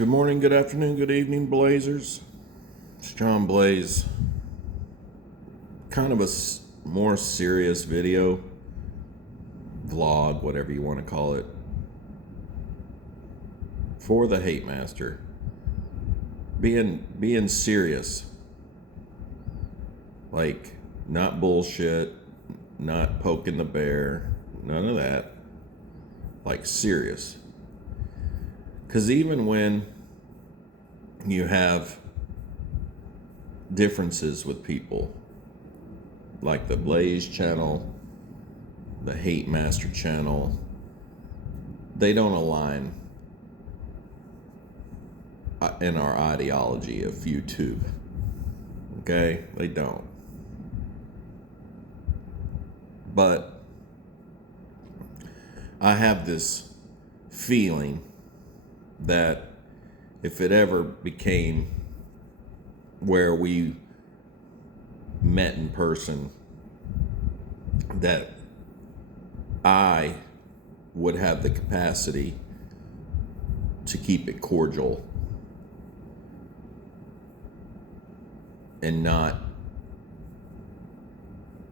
Good morning, good afternoon, good evening, Blazers. It's John Blaze. Kind of a more serious video, vlog, whatever you want to call it, for the Hatmaster. Being serious. Like, not bullshit, not poking the bear, none of that. Like, serious. Because even when you have differences with people, like the Blaze channel, the Hatmaster channel, they don't align in our ideology of YouTube. Okay? They don't. But I have this feeling that if it ever became where we met in person, that I would have the capacity to keep it cordial and not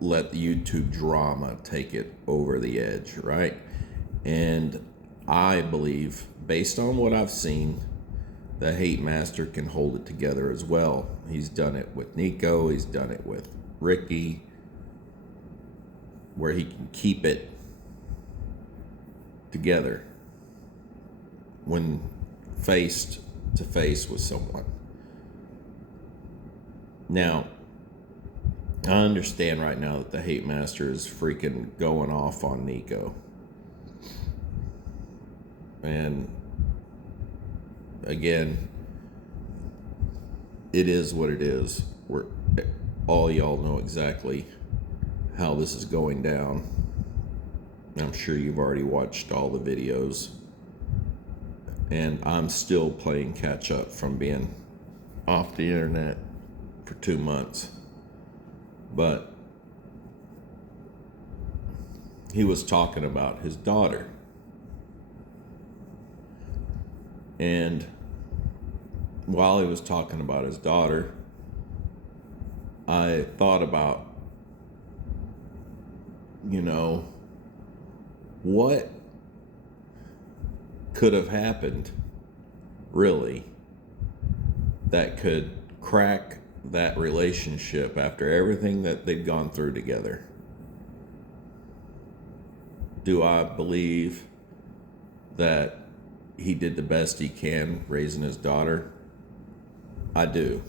let the YouTube drama take it over the edge, right? And I believe, based on what I've seen, the Hatmaster can hold it together as well. He's done it with Nico, he's done it with Ricky, where he can keep it together when faced to face with someone. Now, I understand right now that the Hatmaster is freaking going off on Nico. And again, it is what it is. All y'all know exactly how this is going down. I'm sure you've already watched all the videos. And I'm still playing catch up from being off the internet for 2 months. But he was talking about his daughter. And while he was talking about his daughter, I thought about, what could have happened, really, that could crack that relationship after everything that they'd gone through together. Do I believe that he did the best he can raising his daughter? I do.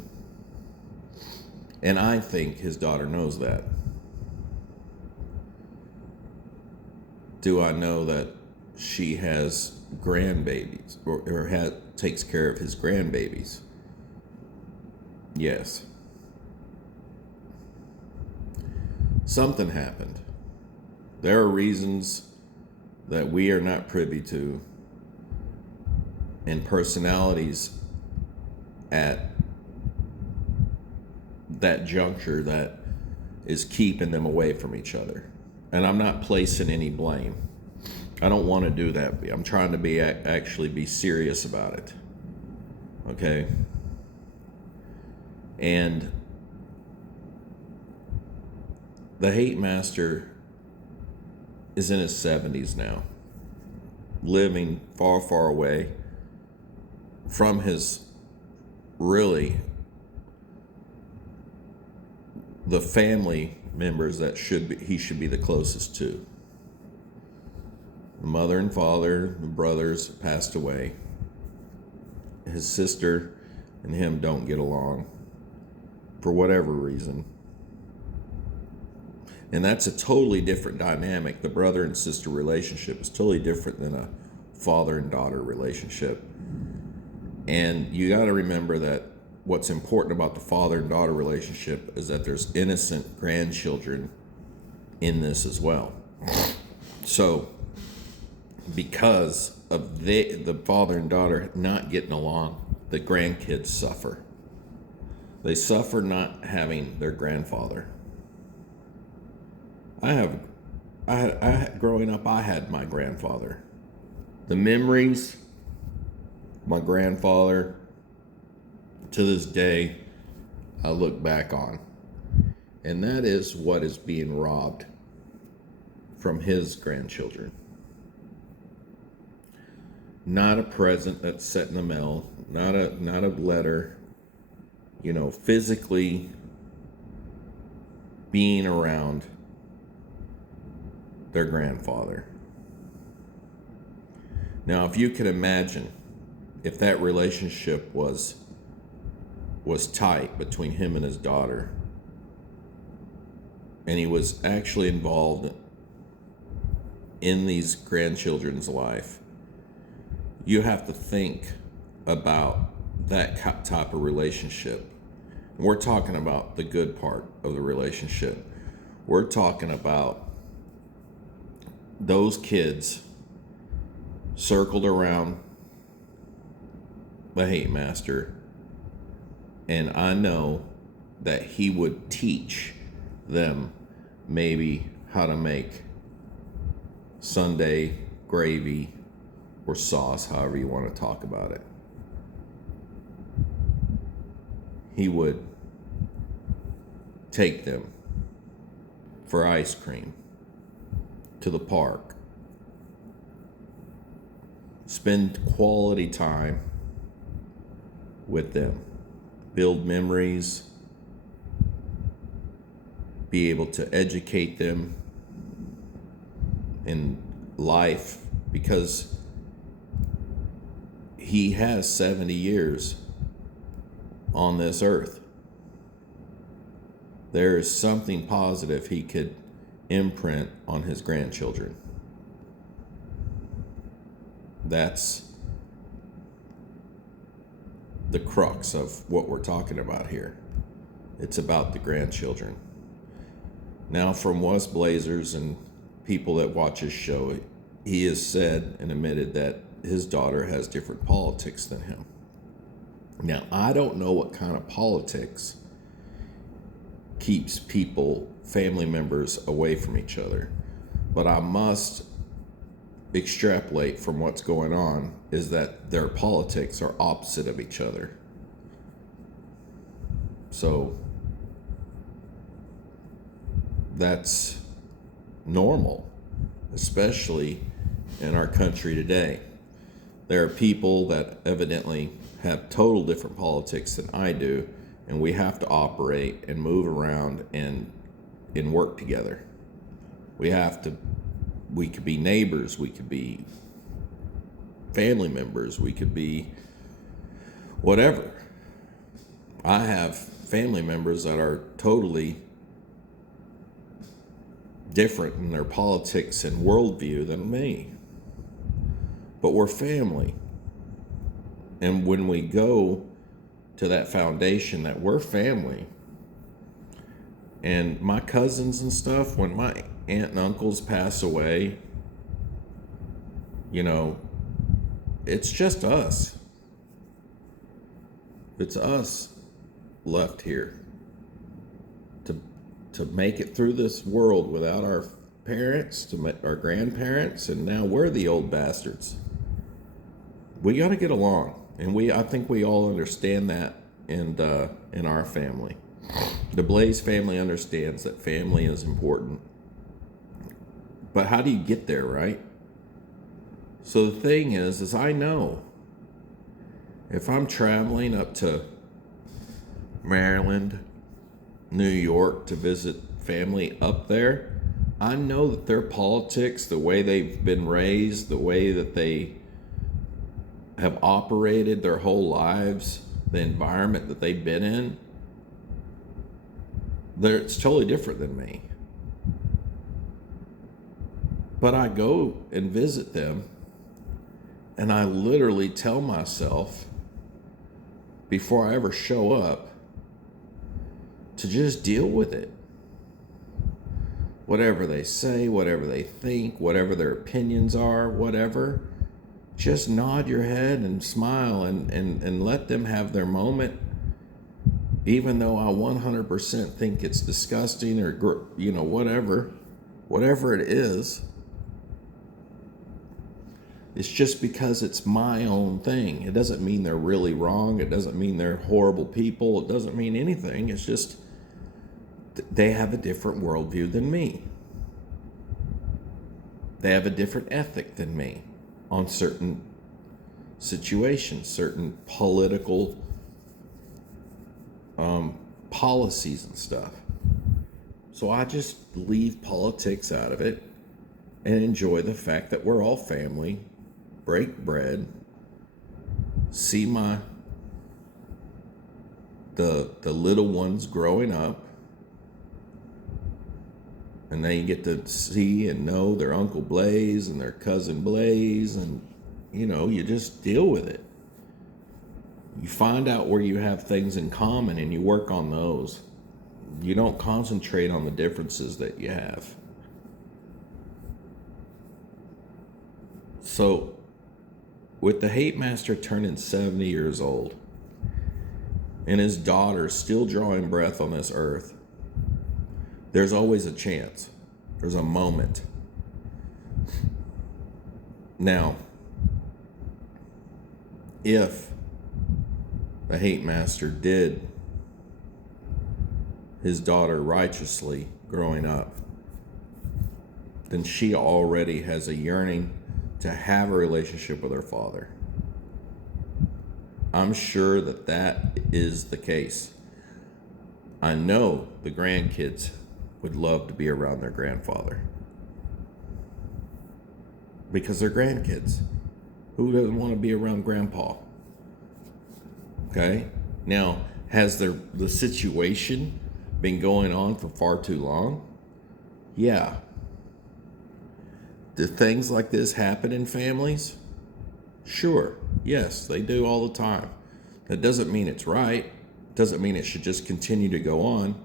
And I think his daughter knows that. Do I know that she has grandbabies or takes care of his grandbabies? Yes. Something happened. There are reasons that we are not privy to, and personalities at that juncture that is keeping them away from each other. And I'm not placing any blame. I don't want to do that. I'm trying to actually be serious about it. Okay? And the Hatmaster is in his 70s now, living far, far away from his, really, the family members that he should be the closest to. The mother and father, the brothers passed away. His sister and him don't get along for whatever reason. And that's a totally different dynamic. The brother and sister relationship is totally different than a father and daughter relationship. And you got to remember that what's important about the father and daughter relationship is that there's innocent grandchildren in this as well. So, because of the father and daughter not getting along, the grandkids suffer. They suffer not having their grandfather. Growing up, I had my grandfather. The memories my grandfather, to this day, I look back on. And that is what is being robbed from his grandchildren. Not a present that's set in the mail, not a letter, physically being around their grandfather. Now, if you can imagine if that relationship was tight between him and his daughter, and he was actually involved in these grandchildren's life, you have to think about that type of relationship. And we're talking about the good part of the relationship. We're talking about those kids circled around the Hatmaster, and I know that he would teach them maybe how to make Sunday gravy or sauce, however you want to talk about it. He would take them for ice cream to the park, spend quality time with them, build memories, be able to educate them in life, because he has 70 years on this earth. There is something positive he could imprint on his grandchildren. That's the crux of what we're talking about here. It's about the grandchildren. Now, from West Blazers and people that watch his show, he has said and admitted that his daughter has different politics than him. Now, I don't know what kind of politics keeps people, family members, away from each other, but I must extrapolate from what's going on is that their politics are opposite of each other. So that's normal, especially in our country today. There are people that evidently have total different politics than I do, and we have to operate and move around and work together. We could be neighbors, we could be family members, we could be whatever. I have family members that are totally different in their politics and worldview than me. But we're family. And when we go to that foundation that we're family, and my cousins and stuff, when my aunt and uncles pass away, it's just us. It's us left here to make it through this world without our parents, our grandparents, and now we're the old bastards. We got to get along, and I think we all understand that in our family. The Blaze family understands that family is important. But how do you get there, right? So the thing is I know if I'm traveling up to Maryland, New York to visit family up there, I know that their politics, the way they've been raised, the way that they have operated their whole lives, the environment that they've been in, it's totally different than me. But I go and visit them, and I literally tell myself, before I ever show up, to just deal with it. Whatever they say, whatever they think, whatever their opinions are, whatever, just nod your head and smile and let them have their moment. Even though I 100% think it's disgusting or, whatever it is, It's just because it's my own thing. It doesn't mean they're really wrong. It doesn't mean they're horrible people. It doesn't mean anything. It's just they have a different worldview than me. They have a different ethic than me on certain situations, certain political policies and stuff. So I just leave politics out of it and enjoy the fact that we're all family, break bread, see the little ones growing up, and they get to see and know their Uncle Blaze and their cousin Blaze, and you just deal with it. You find out where you have things in common and you work on those. You don't concentrate on the differences that you have. So, with the Hatmaster turning 70 years old and his daughter still drawing breath on this earth, there's always a chance. There's a moment. Now, if the Hatemaster did his daughter righteously growing up, then she already has a yearning to have a relationship with her father. I'm sure that is the case. I know the grandkids would love to be around their grandfather because they're grandkids. Who doesn't want to be around grandpa? Okay? Now, has the situation been going on for far too long? Yeah. Do things like this happen in families? Sure. Yes, they do all the time. That doesn't mean it's right. Doesn't mean it should just continue to go on.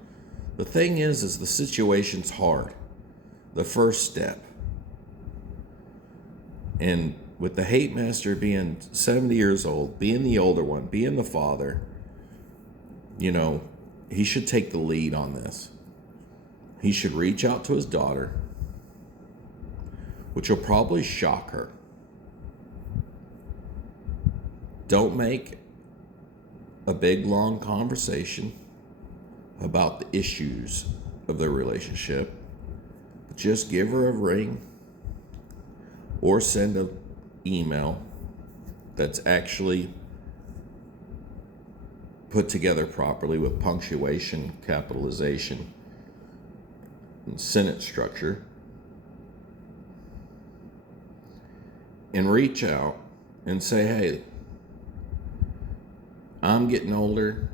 The thing is the situation's hard. The first step. And with the Hatemaster being 70 years old, being the older one, being the father, he should take the lead on this. He should reach out to his daughter, which will probably shock her. Don't make a big, long conversation about the issues of their relationship. Just give her a ring or send an email that's actually put together properly with punctuation, capitalization, and sentence structure. And reach out and say, hey, I'm getting older,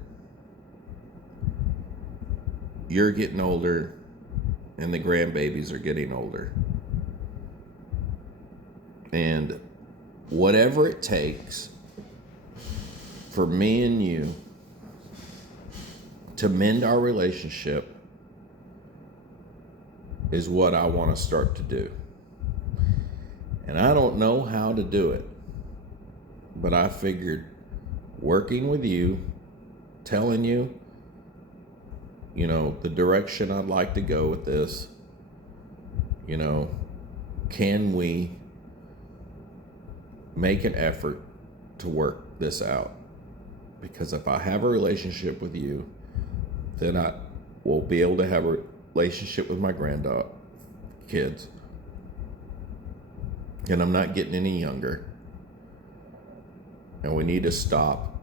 you're getting older, and the grandbabies are getting older. And whatever it takes for me and you to mend our relationship is what I want to start to do. And I don't know how to do it, but I figured working with you, telling you, the direction I'd like to go with this, can we make an effort to work this out? Because if I have a relationship with you, then I will be able to have a relationship with my kids. And I'm not getting any younger. And we need to stop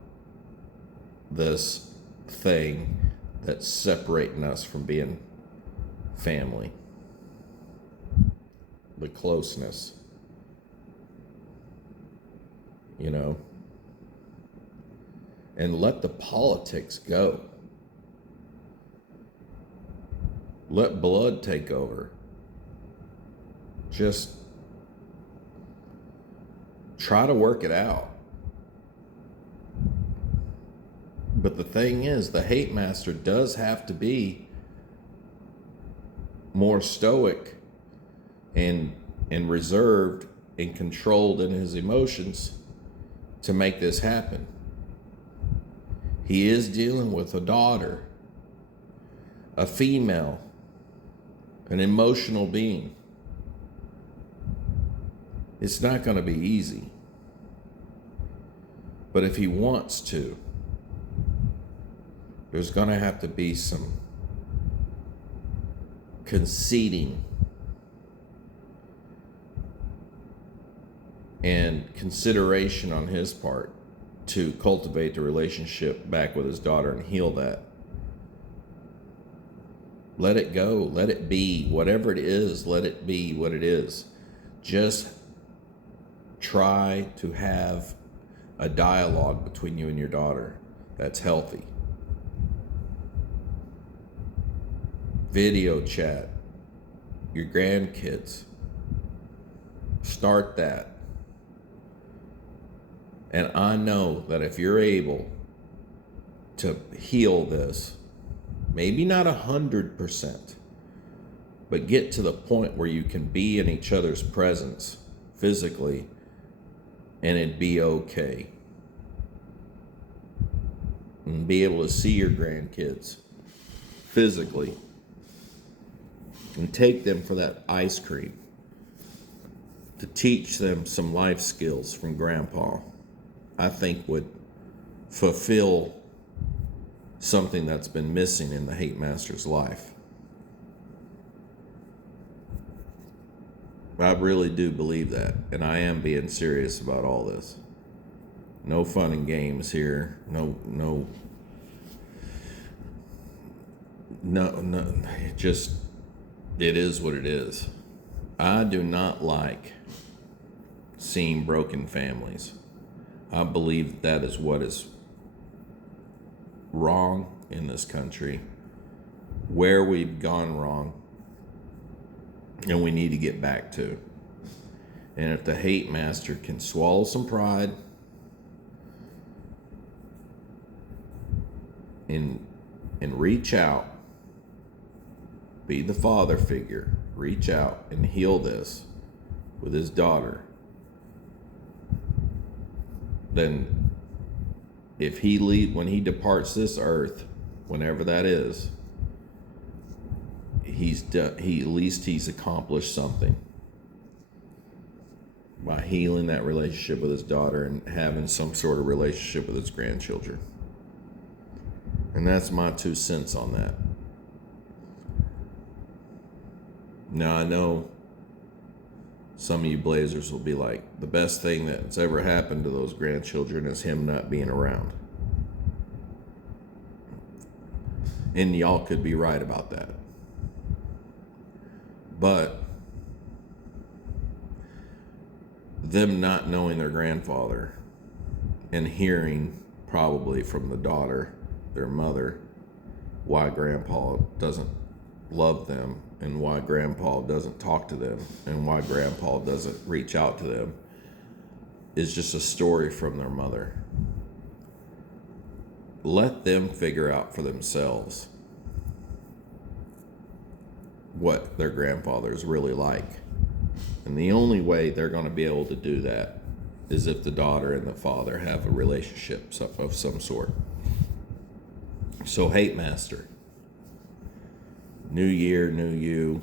this thing that's separating us from being family. The closeness. And let the politics go. Let blood take over. Just try to work it out. But the thing is, the Hatemaster does have to be more stoic and reserved and controlled in his emotions to make this happen. He is dealing with a daughter, a female, an emotional being. It's not going to be easy. But if he wants to, there's going to have to be some conceding and consideration on his part to cultivate the relationship back with his daughter and heal that. Let it go. Let it be. Whatever it is, let it be what it is. Just try to have a dialogue between you and your daughter that's healthy. Video chat. Your grandkids. Start that. And I know that if you're able to heal this, maybe not 100%, but get to the point where you can be in each other's presence physically and it'd be okay. And be able to see your grandkids physically and take them for that ice cream, to teach them some life skills from Grandpa, I think would fulfill something that's been missing in the Hatemaster's life. I really do believe that, and I am being serious about all this. No fun and games here. No. Just, it is what it is. I do not like seeing broken families. I believe that is what is wrong in this country, where we've gone wrong, and we need to get back to. And if the Hatemaster can swallow some pride and reach out, be the father figure, reach out and heal this with his daughter, then if when he departs this earth, whenever that is, at least he's accomplished something by healing that relationship with his daughter and having some sort of relationship with his grandchildren. And that's my 2 cents on that. Now, I know some of you Blazers will be like, the best thing that's ever happened to those grandchildren is him not being around. And y'all could be right about that. But them not knowing their grandfather and hearing probably from the daughter, their mother, why Grandpa doesn't love them and why Grandpa doesn't talk to them and why Grandpa doesn't reach out to them is just a story from their mother. Let them figure out for themselves what their grandfather is really like. And the only way they're going to be able to do that is if the daughter and the father have a relationship of some sort. So, Hatemaster, new year, new you,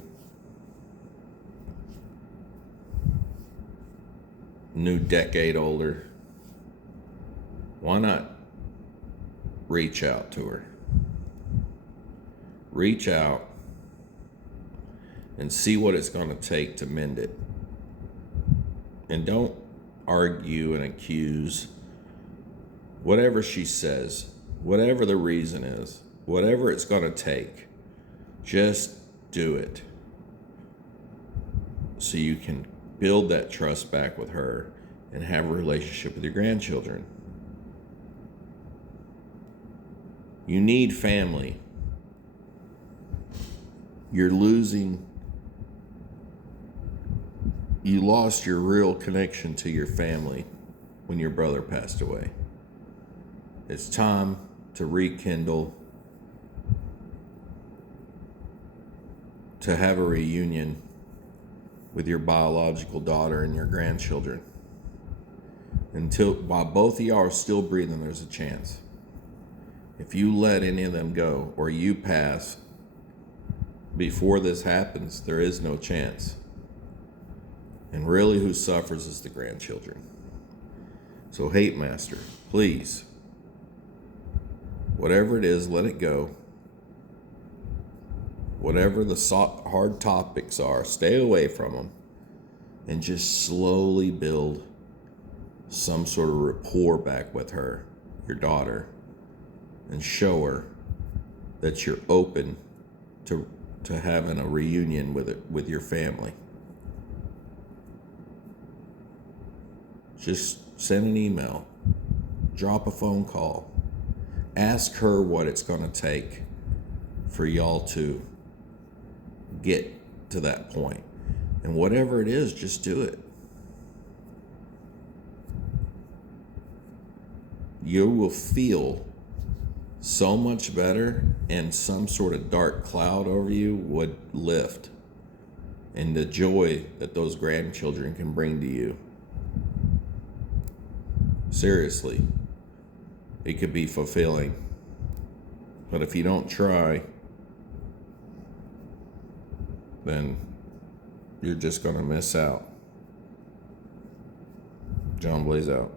new decade older. Why not reach out to her? Reach out and see what it's going to take to mend it. And don't argue and accuse. Whatever she says, whatever the reason is, whatever it's going to take, just do it so you can build that trust back with her and have a relationship with your grandchildren. You need family. You lost your real connection to your family when your brother passed away. It's time to rekindle, to have a reunion with your biological daughter and your grandchildren. While both of y'all are still breathing, there's a chance. If you let any of them go or you pass before this happens, there is no chance. And really who suffers is the grandchildren. So Hatmaster, please, whatever it is, let it go. Whatever the hard topics are, stay away from them and just slowly build some sort of rapport back with her, your daughter, and show her that you're open to having a reunion with your family. Just send an email, drop a phone call, ask her what it's going to take for y'all to get to that point. And whatever it is, just do it. You will feel so much better, and some sort of dark cloud over you would lift, and the joy that those grandchildren can bring to you. Seriously, it could be fulfilling. But if you don't try, then you're just going to miss out. John Blaze out.